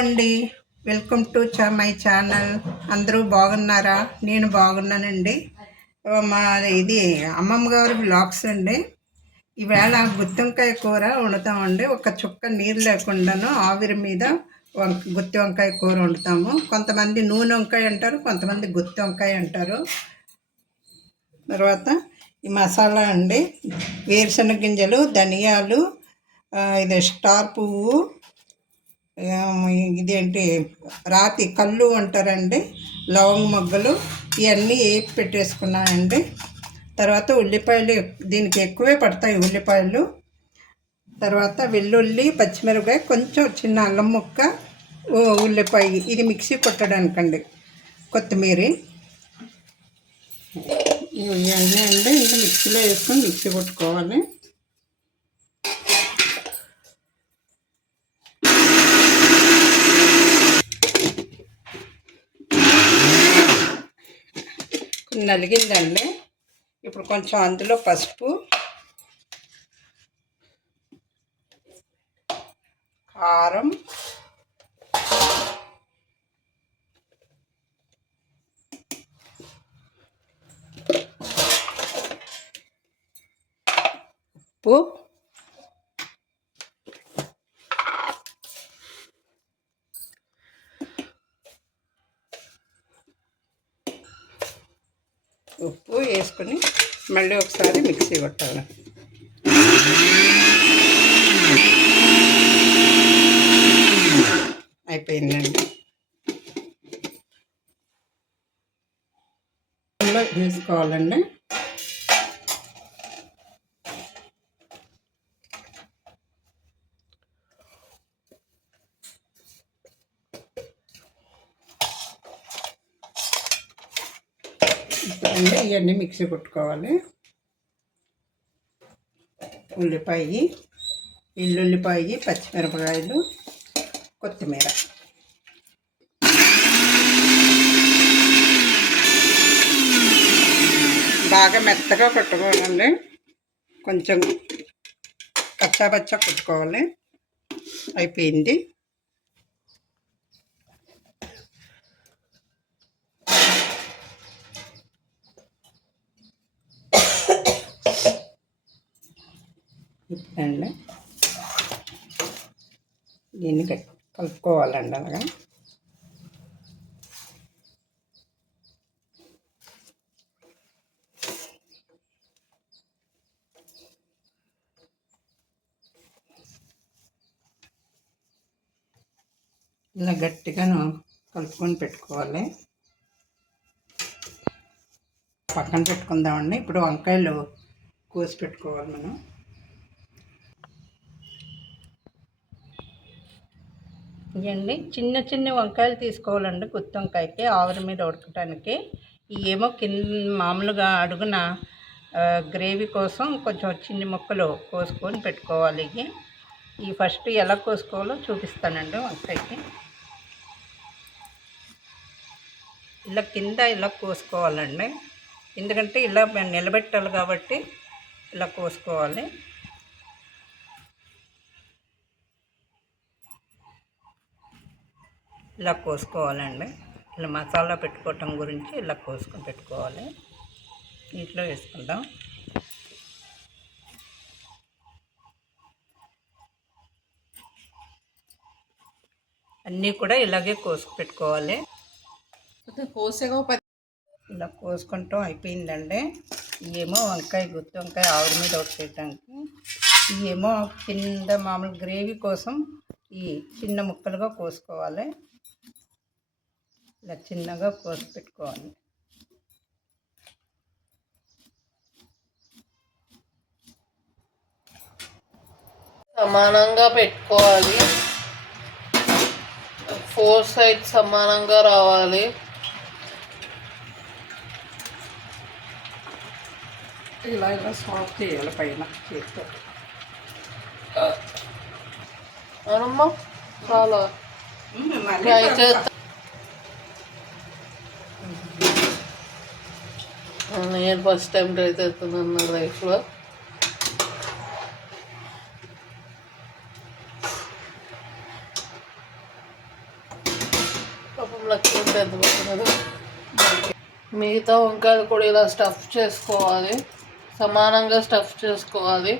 అండి. Welcome to చ my channel అందరూ బాగున్నారా? నేను బాగున్నానండి. మా ఇది అమ్మమ్మ గారి బ్లాగ్స్ అండి. ఈవేళ గుత్తివంకాయ కూర వండుతామండి. ఒక చుక్క నీరు లేకుండాను ఆవిరి మీద గుత్తి వంకాయ కూర వండుతాము. కొంతమంది నూనె వంకాయ అంటారు కొంతమంది గుత్తి వంకాయ అంటారు. తర్వాత ఈ మసాలా అండి. వేరుశనగ గింజలు ధనియాలు ఇది స్టార్ పువ్వు ఇదేంటి రాతి కళ్ళు అంటారండి లవంగ మొగ్గలు ఇవన్నీ వేపి పెట్టేసుకున్నానండి. తర్వాత ఉల్లిపాయలు దీనికి ఎక్కువే పడతాయి ఉల్లిపాయలు. తర్వాత వెల్లుల్లి పచ్చిమిరపకాయ కొంచెం చిన్న అల్లం ముక్క ఉల్లిపాయ ఇది మిక్సీ కొట్టడానికండి కొత్తిమీర. ఇవన్నీ అండి ఇంకా మిక్సీలో వేసుకొని మిక్సీ కొట్టుకోవాలి. నలిగిందండి. ఇప్పుడు కొంచెం అందులో పసుపు కారం ఉప్పు ఉప్పు వేసుకొని మళ్ళీ ఒకసారి మిక్సీ కొట్టాలి. అయిపోయిందండి. వేసుకోవాలండి. ఇప్పుడండి ఇవన్నీ మిక్సీ కొట్టుకోవాలి. ఉల్లిపాయ ఎల్లుల్లిపాయ పచ్చిమిరపకాయలు కొత్తిమీర. బాగా మెత్తగా కొట్టుకోవాలండి. కొంచెం కచ్చాపచ్చా కొట్టుకోవాలి. అయిపోయింది. ఇప్పుడండి. దీన్ని కలుపుకోవాలండి అలాగా. ఇలా గట్టిగాను కలుపుకొని పెట్టుకోవాలి. పక్కన పెట్టుకుందామండి. ఇప్పుడు వంకాయలు కోసి పెట్టుకోవాలి మనం. ఇవన్నీ చిన్న చిన్న వంకాయలు తీసుకోవాలండి గుత్తి వంకాయకి ఆవిరి మీద ఉడకటానికి. ఏమో కింద మామూలుగా అడుగున గ్రేవీ కోసం కొంచెం చిన్ని ముక్కలు కోసుకొని పెట్టుకోవాలి. ఈ ఫస్ట్ ఎలా కోసుకోవాలో చూపిస్తానండి వంకాయకి. ఇలా కింద ఇలా కోసుకోవాలండి. ఎందుకంటే ఇలా నిలబెట్టాలి కాబట్టి ఇలా కోసుకోవాలి. ఇలా కోసుకోవాలండి. ఇలా మసాలా పెట్టుకోవటం గురించి ఇలా కోసుకొని పెట్టుకోవాలి. నీటిలో వేసుకుందాం. అన్నీ కూడా ఇలాగే కోసుకు పెట్టుకోవాలి. కోసేగా పది ఇలా కోసుకుంటాం అయిపోయిందండి. ఇవేమో వంకాయ గుత్తి వంకాయ ఆవిరి మీద ఉడకేయటానికి ఇవేమో కింద మామూలు గ్రేవీ కోసం ఈ చిన్న ముక్కలుగా కోసుకోవాలి. ఇలా చిన్నగా కోసి పెట్టుకోవాలి. సమానంగా పెట్టుకోవాలి. ఫోర్ సైడ్ సమానంగా రావాలి. ఇలా ఇలా సాఫ్ చేయాలి పైన చేతితో. అవునమ్మా చాలా. ట్రై చేస్తా నేను ఫస్ట్ టైం ట్రై చేస్తున్నాను నా లైఫ్లో లక్ష్యం పెద్ద మిగతా వంకాయలు కూడా ఇలా స్టఫ్ చేసుకోవాలి. సమానంగా స్టఫ్ చేసుకోవాలి.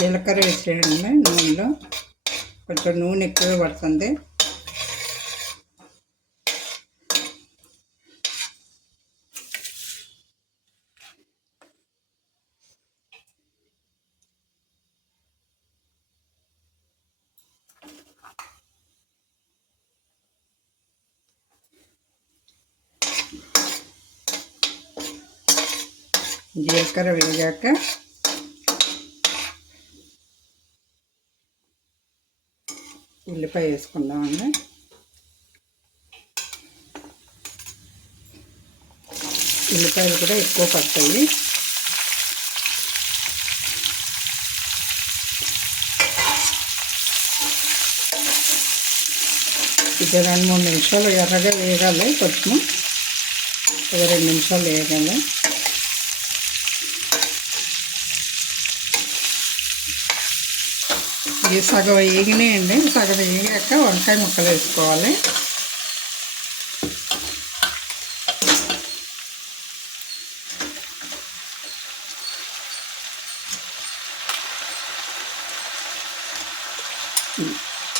జీలకర్ర వేసేయండి నూనెలో. కొంచెం నూనె ఎక్కువ పడుతుంది. జీలకర్ర వేగాక ఉల్లిపాయ వేసుకుందామండి. ఉల్లిపాయలు కూడా ఎక్కువ పడతాయి. ఇది రెండు మూడు నిమిషాలు ఎర్రగా వేగాలి కొంచెం. ఒక రెండు నిమిషాలు వేగాలి. ఇది సగం వేగినాయండి సగం వేగాక వంకాయ ముక్కలు వేసుకోవాలి.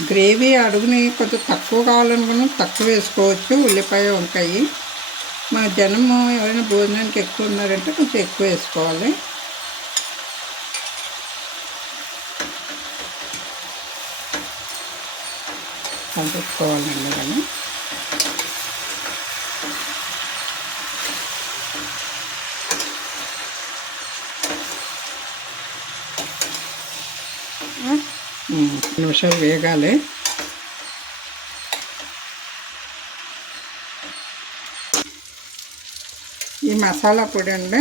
గ్రేవీ అడుగుని కొంచెం తక్కువ కావాలనుకున్నా తక్కువ వేసుకోవచ్చు. ఉల్లిపాయ వంకాయ. మన జనము ఎవరైనా భోజనానికి ఎక్కువ ఉన్నారంటే కొంచెం ఎక్కువ వేసుకోవాలి. పంపించుకోవాలండి కానీ నిమిషాలు వేగాలి. ఈ మసాలా పొడి అండి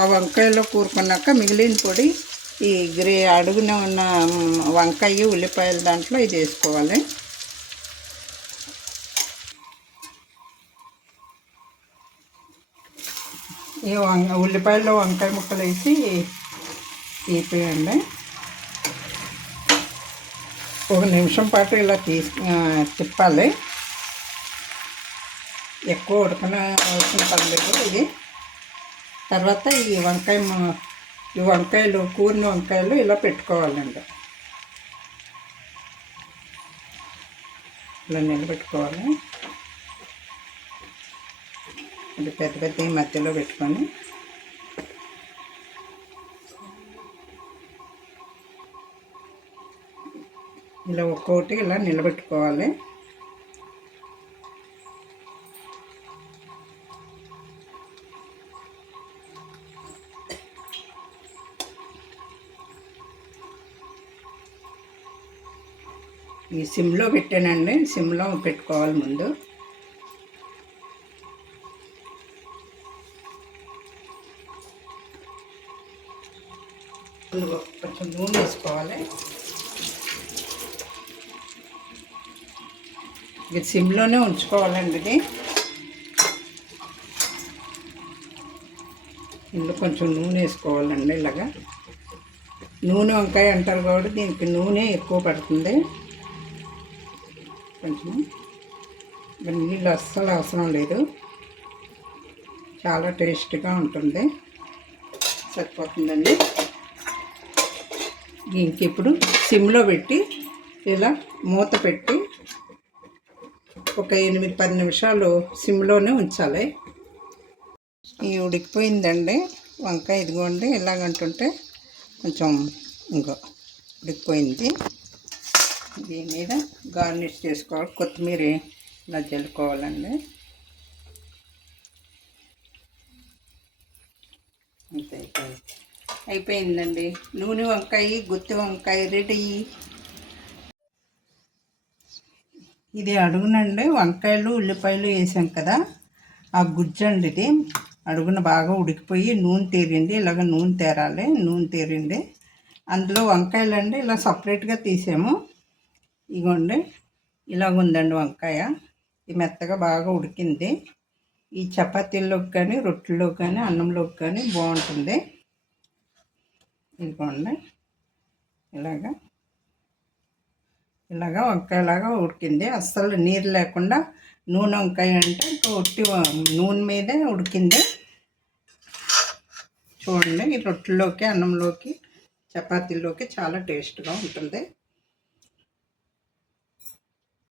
ఆ వంకాయలో కూరుకున్నాక మిగిలిన పొడి ఈ గ్రే అడుగున ఉన్న వంకాయ ఉల్లిపాయల దాంట్లో ఇది వేసుకోవాలి. ఈ వంక ఉల్లిపాయల్లో వంకాయ ముక్కలు వేసి తీపేయండి. ఒక నిమిషం పాటు ఇలా తీసి తిప్పాలి. ఎక్కువ ఉడకన అవసరం పర్లేదు ఇది. తర్వాత ఈ వంకాయ ఈ వంకాయలు కూరిన వంకాయలు ఇలా పెట్టుకోవాలండి. ఇలా నిలబెట్టుకోవాలి. ఇది పెద్ద పెద్ద ఈ మధ్యలో పెట్టుకొని. ఇలా ఒక్కొక్కటి ఇలా నిలబెట్టుకోవాలి. ఈ సిమ్లో పెట్టానండి. సిమ్లో పెట్టుకోవాలి ముందు. ఇందులో కొంచెం నూనె వేసుకోవాలి. ఇది సిమ్లోనే ఉంచుకోవాలండి ఇది ఇందులో కొంచెం నూనె వేసుకోవాలండి ఇలాగా. నూనె వంకాయ అంటారు కాబట్టి దీనికి నూనె ఎక్కువ పడుతుంది. కొంచెం నీళ్ళు అస్సలు అవసరం లేదు. చాలా టేస్ట్గా ఉంటుంది. సరిపోతుందండి? దీనికి ఇప్పుడు సిమ్లో పెట్టి ఇలా మూత పెట్టి ఒక ఎనిమిది పది నిమిషాలు సిమ్లోనే ఉంచాలి. ఈ ఉడికిపోయిందండి. వంకాయ ఇదిగోండి ఇలాగంటుంటే కొంచెం ఇంకో ఉడికిపోయింది. దీని మీద గార్నిష్ చేసుకోవాలి. కొత్తిమీర ఇలా చల్లుకోవాలండి అంతే అయిపోయిందండి. నూనె వంకాయ గుత్తి వంకాయ రెడీ. ఇది అడుగునండి వంకాయలు ఉల్లిపాయలు వేసాం కదా. ఆ గుజ్జు అండి ఇది. అడుగున బాగా ఉడికిపోయి నూనె తేరింది. ఇలాగ నూనె తేరాలి నూనె తేరింది. అందులో వంకాయలు అండి ఇలా సపరేట్గా తీసాము. ఇగోండి ఇలాగ ఉందండి వంకాయ. ఇది మెత్తగా బాగా ఉడికింది. ఈ చపాతీల్లోకి కానీ రొట్టెల్లోకి కానీ అన్నంలోకి కానీ బాగుంటుంది. ఇదిగోండి. ఇలాగా. ఇలాగా వంకాయలాగా ఉడికింది. అస్సలు నీరు లేకుండా నూనె వంకాయ అంటే ఇంకా ఉట్టి నూనె మీదే ఉడికింది. చూడండి ఈ రొట్టెలోకి అన్నంలోకి చపాతీల్లోకి చాలా టేస్ట్గా ఉంటుంది.